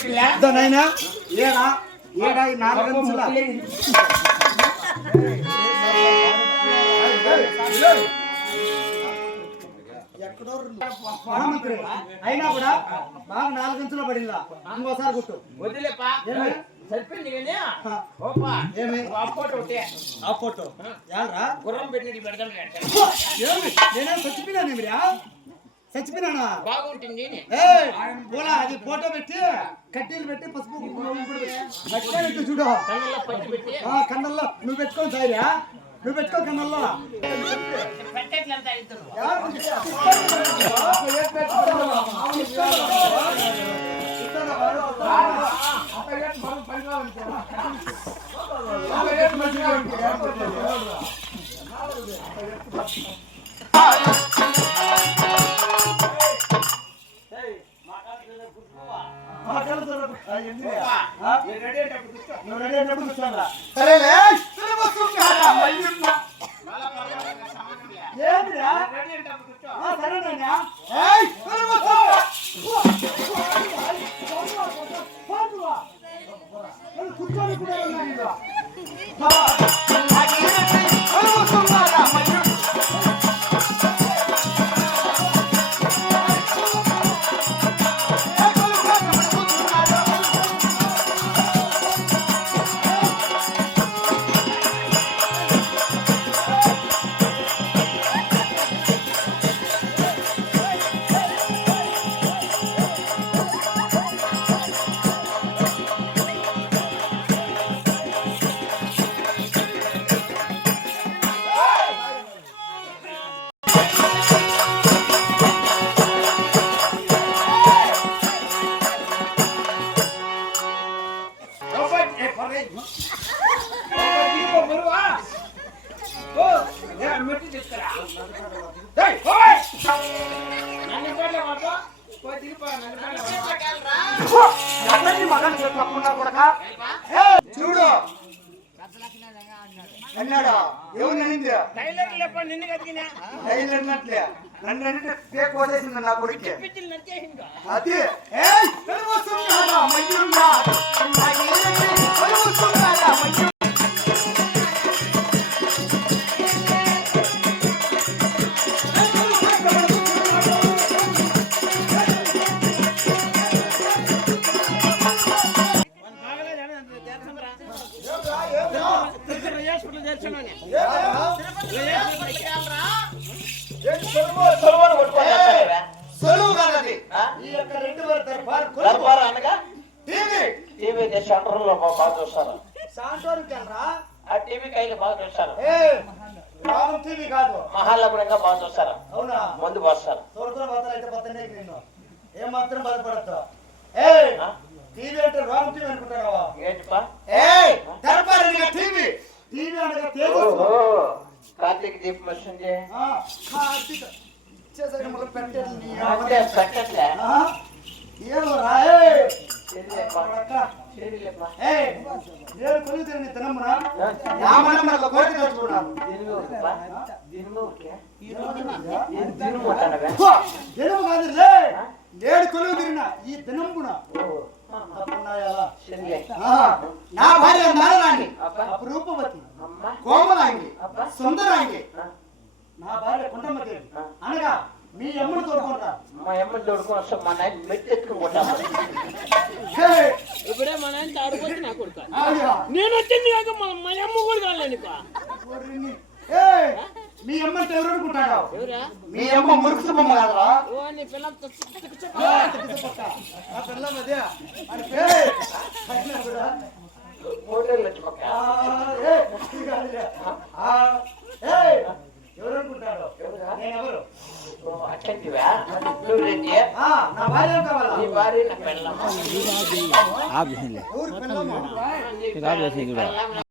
నాయనా ఏడా? ఏడా ఈ నాలుగు అయినా కూడా బాగా నాలుగు అంచులో పడిందా ఇంకోసారి గుట్టు వదిలేపా. ఏమి? సరిపోయింది కానీ? ఆ, ఓపా. ఏమి? ఆ ఫోటో ఒకటే. ఆ ఫోటో. యారా గుర్రం పెట్టినట్టు పెడతాను ఏమి? నేనేం చచ్చిపోయినాను మీరా చచ్చిపోయినానా బాగుంటుంది పోలా అది ఫోటో పెట్టి కడ్డీలు పెట్టి పసుపు పెట్టి చూడు కన్నల్లో నువ్వు పెట్టుకొని సాయిరా నువ్వు పెట్టుకో కన్నల్లో పెట్టేట్లంతా సరేలే ఏంటిరా ఆ, సరేనయ్యా. కూడా చూడు అన్నాడా ఎవరు అనింది టైలర్ లేప నిన్ను కదిగినా అన్నట్లే నన్ను అన్నిటి పేక్ పోసేసింది నా కొడుక్కి అది ఏయ్ టీవీ టీవీ బాగా చూస్తారు కెమెరా ఆ టీవీ కైలు బాగా చూస్తారు ఏ రామ్ టీవీ. కాదు మహాలగ్నంగా బాగా చూస్తారు అవునా ముందు పోస్తారు మాత్రం అయితే ఏం మాత్రం బాధపడద్దు టీవీ అంటే రామ్ టీవీ అనుకుంటావా ఏంటిపా అనగా టీవీ టీవీ కార్తీక దీపం వస్తుంది పెట్టట్లే ఆ? ఏమో రా ఏ చెల్లిలేపా. కొడక. చెల్లిలేపా. ఏ నేను కోరిక తెచ్చుకున్నాను దినుము అంటానవే? నేడు కొలువు తిరిగిన ఈ. ఆ, నా భార్య అబ్బా. అపురూపవతి అమ్మా. కోమలాంగి. సుందరాంగి. నా భార్య కుండమ్మదేవి. అనగా మీ అమ్మను తోడుకుంటా మా అమ్మ తోడుకొని వస్తాం మా నాయన మెట్టి ఎత్తుకుని కొట్టాము హే, ఇప్పుడే మా నాయన తాడుకోవచ్చు నా కొడుకు. నేను వచ్చింది కాక మా అమ్మ కూడా కాలేదు మీ అమ్మ ఎవరు అనుకుంటాడు మీ అమ్మ మురుకు బొమ్మ కాదురా. ఎవరు అనుకుంటాడు ఎవరా? ఆ, నా భార్య